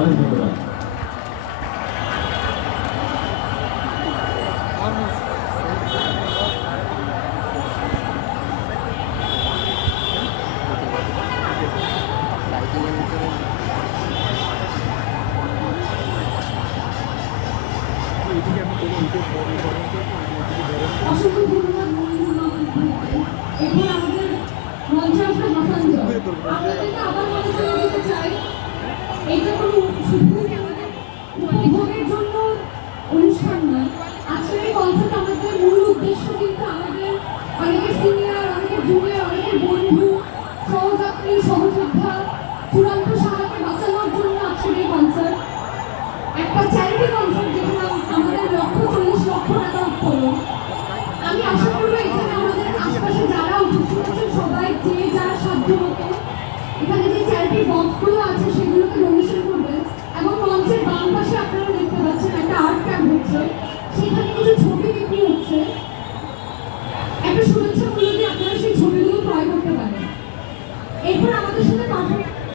অনেক ধন্যবাদ অসংখ্য ধন্যবাদ এখন আমাদের মঞ্চে আসা হাসান আমাদেরকে আবার মঞ্চে নিতে চাই। এখানে যে চারটি বক্সগুলো আছে, সেগুলোকে ডোনেশন করবেন এবং মঞ্চের বাম আপনারা দেখতে পাচ্ছেন একটা আর্ট ক্যাম্প হচ্ছে। সেখানে কিছু ছবি বিক্রি হচ্ছে। একটা শুভেচ্ছামূলক